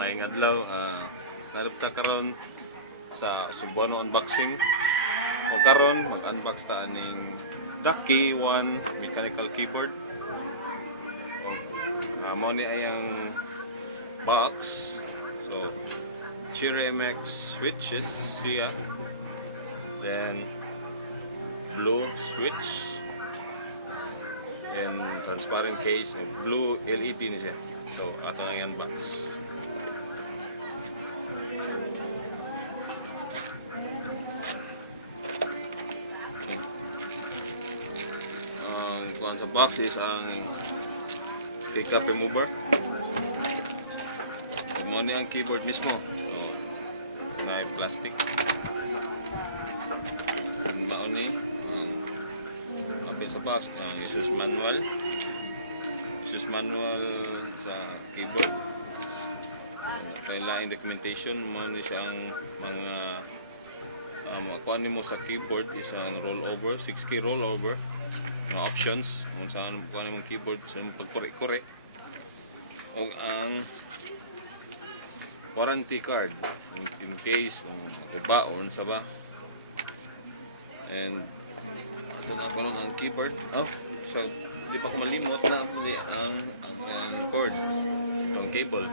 Maayong adlaw, narabta karon sa Cebuano unboxing. O karon mag-unbox ta aning Ducky 1 mechanical keyboard. O mao ni ayang box. So Cherry MX switches siya. Then blue switch. And transparent case, blue LED ni siya. So ato lang yan box. Ang sa box is ang pick-up remover. Mo ni ang keyboard mismo. So na plastic. Mao ni ang kapit sa box ang use manual. Use manual sa keyboard. Kailangan documentation mo ni siya ang mga kuan nimo sa keyboard is ang rollover, 6K rollover, mga options kung saan kuan nimo keyboard sa pagkore-kore. O ang warranty card in case kung uba o unsa ba. And ato na karon ang keyboard. So di pa ko malimot na ang cord, ang cable.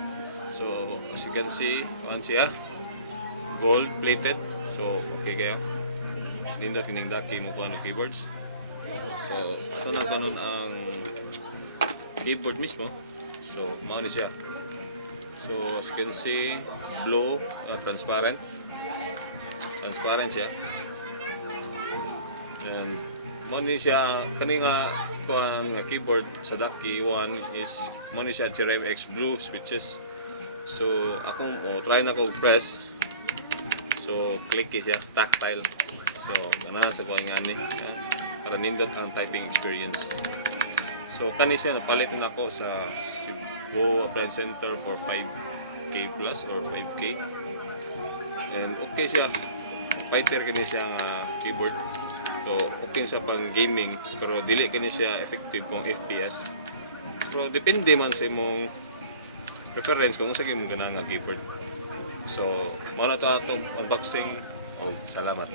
So as you can see, kuan siya gold plated. So okay kayo. Nindot kining Ducky mo kuan keyboards. So ato na kanon ang keyboard mismo. So mao ni siya. So as you can see, blue, transparent siya. And mo ni siya kani nga kuan nga keyboard sa Ducky 1 is mo ni siya Cherry MX blue switches. So akong try na ko press. So clicky siya, tactile. So kana sa kuan nga ni para nindot ang typing experience. So kani siya napalit na ako sa Cebu Appliance Center for 5K plus or 5K. And okay siya. Fighter kani siya nga keyboard. So okay sa pang gaming pero dili kani siya effective kung FPS. Pero depende man sa imong preference kung sa imong gana nga keyboard. So mao na to atong unboxing. Salamat.